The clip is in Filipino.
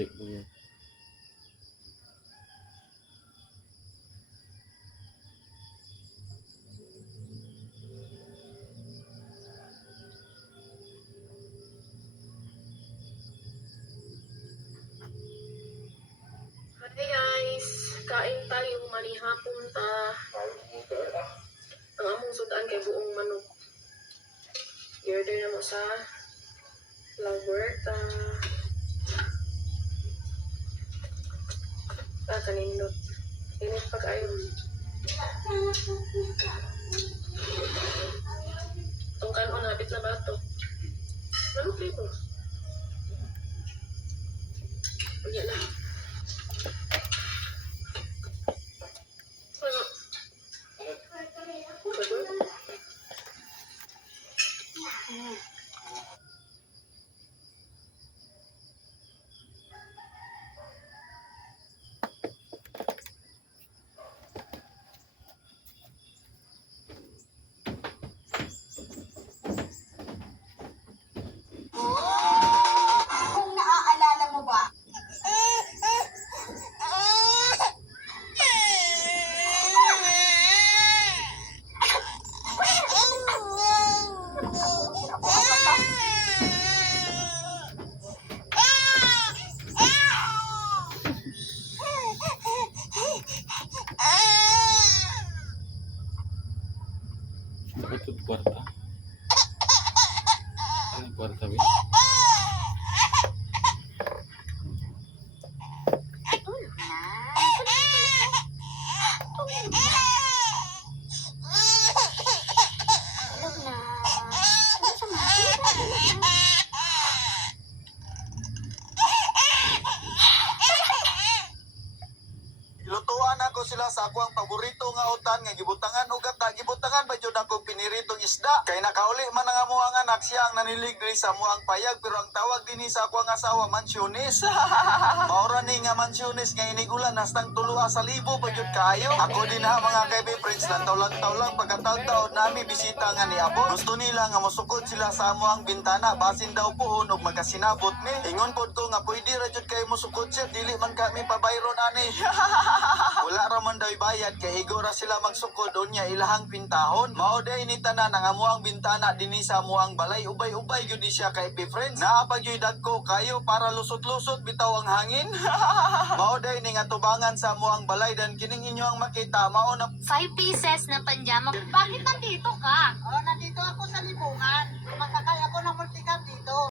Dili ko yan. Hi guys, kain tayo manihapon ta. Ang among sudan kay buong manok. I-order na mo sa Laverta. Kanindot. Init pa kayo. Itong kanon, hapit na ba ito? Ano flavor? Unya na. Kung naaalala mo ba? Dapat ito kwarta. Ano kwarta ba? Lutuan ako sila sa akong paborito nga utan nga gibutangan og gata. Gibutangan ba jud ako piniritong isda. Kay nakauli man ang amuang anak siya ang naniligri sa amuang payag pero ang tawag dinhi sa akong asawa mansyonis. Maura ni nga mansyonis nga inigulan hastang 3,000 pa jud kayo. Ako din ha mga kaibi friends lantaw-lantaw lang pagkataon-taon nami bisita nga ni Abot. Gusto nila nga mosukod sila sa amuang bintana basin daw puhon og magasinabot mi. Ingon pod ko nga pwede ra jud kay mosukod siya dili man kami pabayron ani. Wala ra man daw bayad kay higo ra sila magsukod unya ilahang pintahon. Mao day ni tanan ang amuang bintana dinhi sa amuang balay ubay-ubay gyud siya kay friends. Naa pa gyud dagko kayo para lusot-lusot bitaw ang hangin. Mao day ni nga tubangan sa amuang balay dan kining inyo ang makita mao na 5 pieces na panjama. Bakit nandito ka? Oh, nandito ako sa libungan.